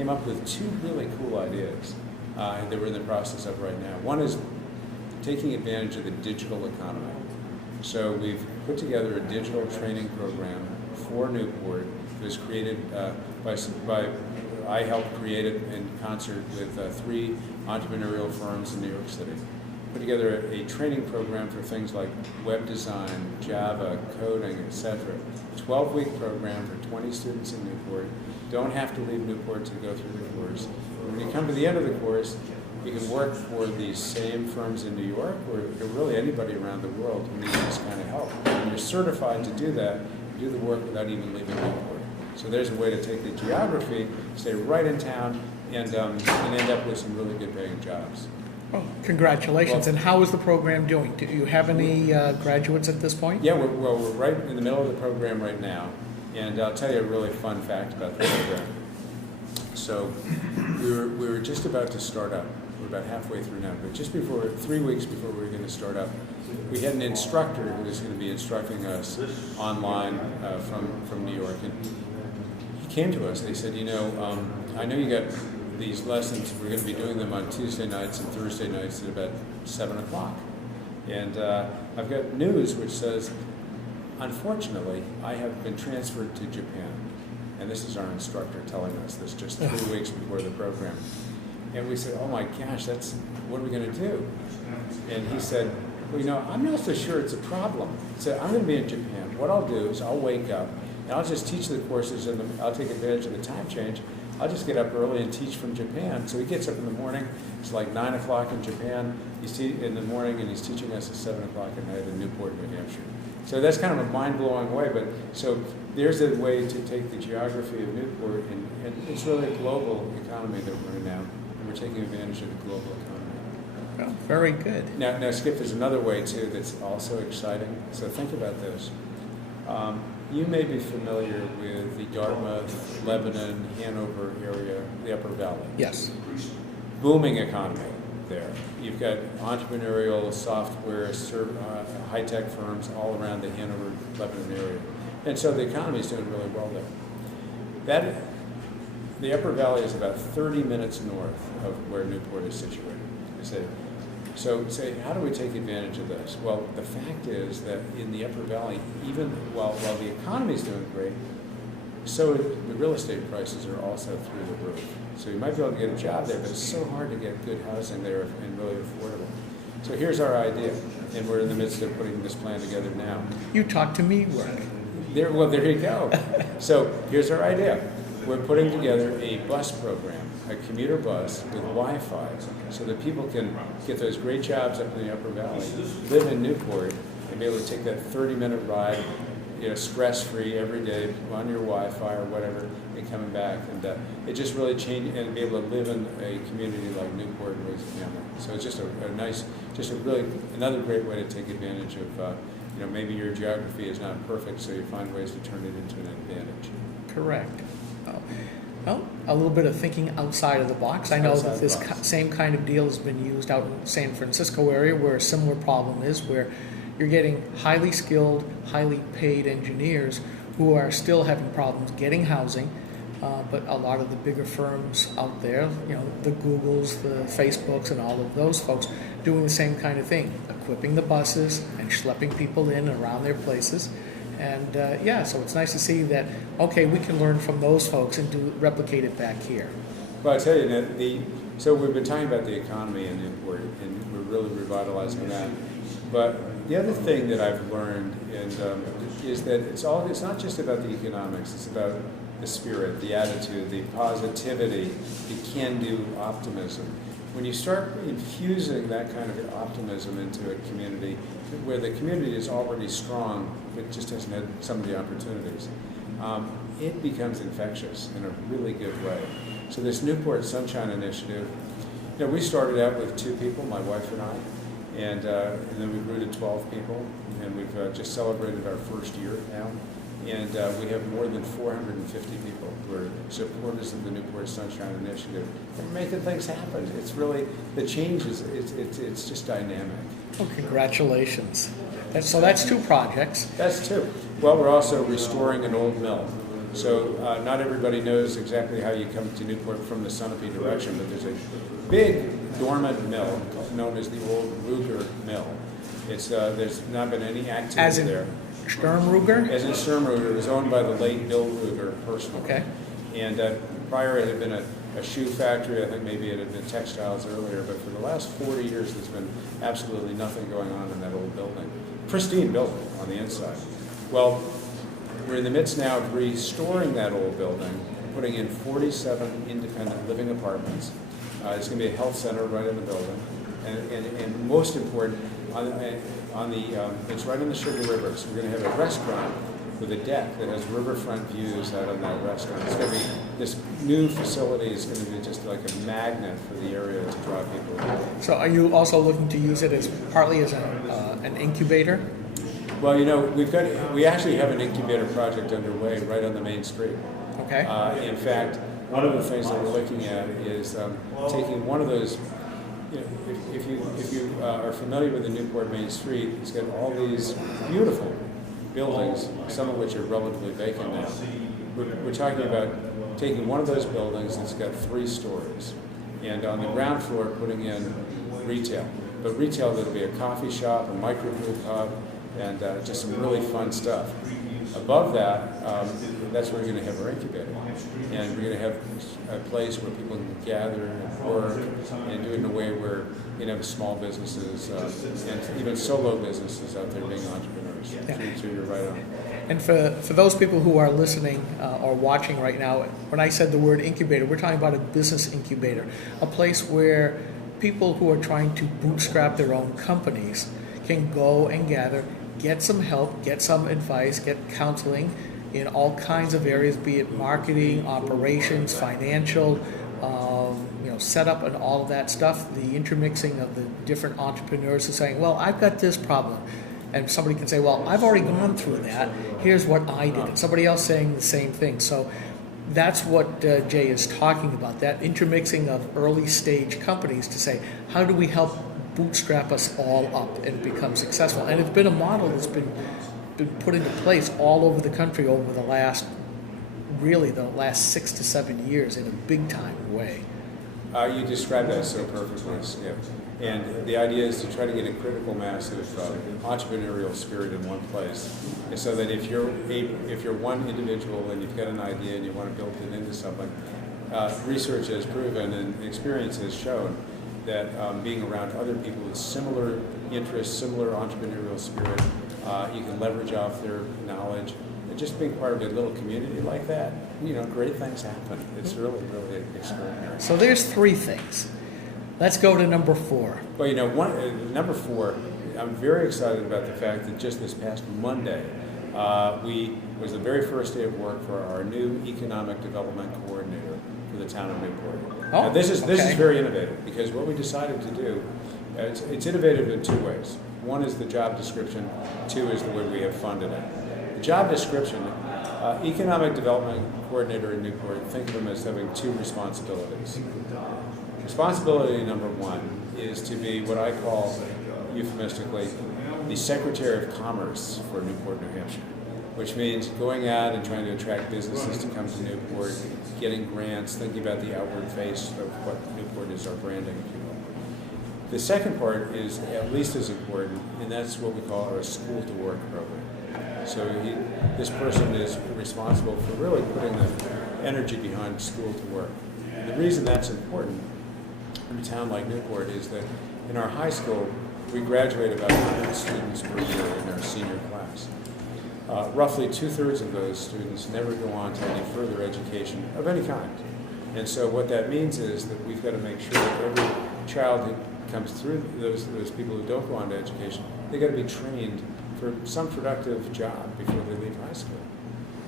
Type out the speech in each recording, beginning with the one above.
came up with two really cool ideas that we're in the process of right now. One is taking advantage of the digital economy. So we've put together a digital training program for Newport. It was created I helped create it in concert with 3 entrepreneurial firms in New York City. Put together a training program for things like web design, Java, coding, etc. 12-week program for 20 students in Newport. Don't have to leave Newport to go through the course. When you come to the end of the course, you can work for these same firms in New York or really anybody around the world who needs this kind of help. When you're certified to do that, you do the work without even leaving Newport. So there's a way to take the geography, stay right in town, and end up with some really good paying jobs. Oh, congratulations. Well, and how is the program doing? Do you have any graduates at this point? Yeah, we're right in the middle of the program right now. And I'll tell you a really fun fact about the program. So we were just about to start up. We're about halfway through now, but just before, 3 weeks before we were going to start up, we had an instructor who was going to be instructing us online from New York. And he came to us. They said, I know you got these lessons. We're going to be doing them on Tuesday nights and Thursday nights at about 7 o'clock. And I've got news which says, unfortunately, I have been transferred to Japan. And this is our instructor telling us this just 3 weeks before the program. And we said, oh my gosh, what are we going to do? And he said, well, I'm not so sure it's a problem. He said, I'm going to be in Japan. What I'll do is I'll wake up and I'll just teach the courses and I'll take advantage of the time change. I'll just get up early and teach from Japan. So he gets up in the morning. It's like 9 o'clock in Japan. He's in the morning and he's teaching us at 7 o'clock at night in Newport, New Hampshire. So that's kind of a mind-blowing way. But so there's a way to take the geography of Newport, and it's really a global economy that we're in now. And we're taking advantage of the global economy. Well, very good. Now, Skip, there's another way, too, that's also exciting. So think about this. You may be familiar with the Dartmouth, Lebanon, Hanover area, the Upper Valley. Yes. Booming economy there. You've got entrepreneurial software, high-tech firms all around the Hanover, Lebanon area. And so the economy is doing really well there. The Upper Valley is about 30 minutes north of where Newport is situated. So say, how do we take advantage of this? Well, the fact is that in the Upper Valley, even while the economy is doing great, so the real estate prices are also through the roof. So you might be able to get a job there, but it's so hard to get good housing there and really affordable. So here's our idea, and we're in the midst of putting this plan together now. You talk to me, work. There you go. So here's our idea. We're putting together a bus program, a commuter bus with Wi-Fi, so that people can get those great jobs up in the Upper Valley, live in Newport, and be able to take that 30-minute ride, stress-free every day on your Wi-Fi or whatever, and coming back. And it just really changed, and be able to live in a community like Newport and raise a family. So it's just another great way to take advantage of. Maybe your geography is not perfect, so you find ways to turn it into an advantage. Correct. Well, a little bit of thinking outside of the box. I know that this same kind of deal has been used out in the San Francisco area, where a similar problem is, where you're getting highly skilled, highly paid engineers who are still having problems getting housing, but a lot of the bigger firms out there, the Googles, the Facebooks, and all of those folks doing the same kind of thing, equipping the buses and schlepping people in and around their places. And so it's nice to see that, okay, we can learn from those folks and replicate it back here. Well, I tell you, so we've been talking about the economy in Newport, and we're really revitalizing that. But the other thing that I've learned is that it's not just about the economics, it's about the spirit, the attitude, the positivity, the can-do optimism. When you start infusing that kind of optimism into a community where the community is already strong but just hasn't had some of the opportunities, it becomes infectious in a really good way. So this Newport Sunshine Initiative, we started out with 2 people, my wife and I, and then we grew to 12 people, and we've just celebrated our first year now. And we have more than 450 people who are supporters of the Newport Sunshine Initiative. We're making things happen. It's really, the change it's just dynamic. Well, congratulations. So that's 2 projects. That's 2. Well, we're also restoring an old mill. So not everybody knows exactly how you come to Newport from the Sunapee direction, but there's a big dormant mill known as the old Ruger Mill. It's there's not been any activity As in there. Sturm Ruger? As in Sturm Ruger, it was owned by the late Bill Ruger personally. Okay. And prior it had been a shoe factory. I think maybe it had been textiles earlier, but for the last 40 years there's been absolutely nothing going on in that old building. Pristine building on the inside. Well, we're in the midst now of restoring that old building, putting in 47 independent living apartments. It's going to be a health center right in the building, and most important, it's right on the Sugar River. So we're going to have a restaurant with a deck that has riverfront views out on that restaurant. It's going to be, this new facility is going to be just like a magnet for the area to draw people in. So are you also looking to use it as partly as an incubator? Well, you know, we actually have an incubator project underway right on the main street. Okay. In fact, one of the things that we're looking at is taking one of those. You know, if you are familiar with the Newport Main Street, it's got all these beautiful buildings, some of which are relatively vacant now. We're talking about taking one of those buildings that's got 3 stories, and on the ground floor putting in retail. But retail that'll be a coffee shop, a microbrew pub, and just some really fun stuff. Above that, that's where we're going to have our incubator. And we're going to have a place where people can gather and work and do it in a way where you can have small businesses and even solo businesses out there being entrepreneurs. Yeah. So you're right on. And for those people who are listening or watching right now, when I said the word incubator, we're talking about a business incubator, a place where people who are trying to bootstrap their own companies can go and gather, get some help, get some advice, get counseling in all kinds of areas, be it marketing, operations, financial, setup and all of that stuff, the intermixing of the different entrepreneurs who are saying, well, I've got this problem. And somebody can say, well, I've already gone through that. Here's what I did. And somebody else saying the same thing. So that's what Jay is talking about, that intermixing of early stage companies to say, how do we help bootstrap us all up and become successful? And it's been a model that's been put into place all over the country over the last 6 to 7 years in a big time way. You described that so perfectly, Skip. And the idea is to try to get a critical mass of entrepreneurial spirit in one place, and so that if you're one individual and you've got an idea and you want to build it into something, research has proven and experience has shown that being around other people with similar interests, similar entrepreneurial spirit, you can leverage off their knowledge. And just being part of a little community like that, great things happen. It's really, really extraordinary. So there's 3 things. Let's go to number 4. Well, number 4, I'm very excited about the fact that just this past Monday, was the very first day of work for our new economic development coordinator for the town of Newport. Oh, now, this is okay. very innovative, because what we decided to do, it's innovative in 2 ways. One is the job description. 2 is the way we have funded it. The job description, economic development coordinator in Newport, think of them as having 2 responsibilities. Responsibility number 1 is to be what I call, euphemistically, the Secretary of Commerce for Newport, New Hampshire, which means going out and trying to attract businesses to come to Newport, getting grants, thinking about the outward face of what Newport is, our branding, if you will. The second part is at least as important, and that's what we call our School to Work program. So this person is responsible for really putting the energy behind School to Work. And the reason that's important in a town like Newport is that in our high school, we graduate about 100 students per year in our senior class. Roughly 2/3 of those students never go on to any further education of any kind. And so what that means is that we've got to make sure that every child who comes through, those people who don't go on to education, they've got to be trained for some productive job before they leave high school.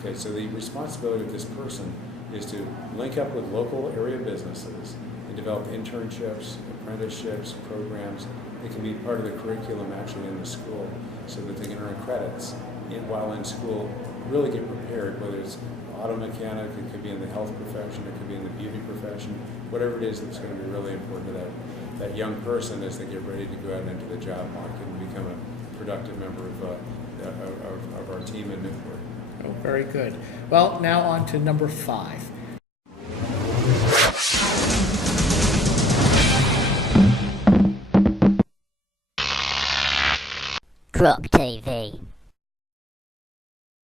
Okay, so the responsibility of this person is to link up with local area businesses and develop internships, apprenticeships, programs that can be part of the curriculum actually in the school, so that they can earn credits while in school, really get prepared, whether it's auto mechanic, it could be in the health profession, it could be in the beauty profession, whatever it is that's going to be really important to that young person as they get ready to go out into the job market and become a productive member of our team in Newport. Oh, very good. Well, now on to number 5. Grok TV.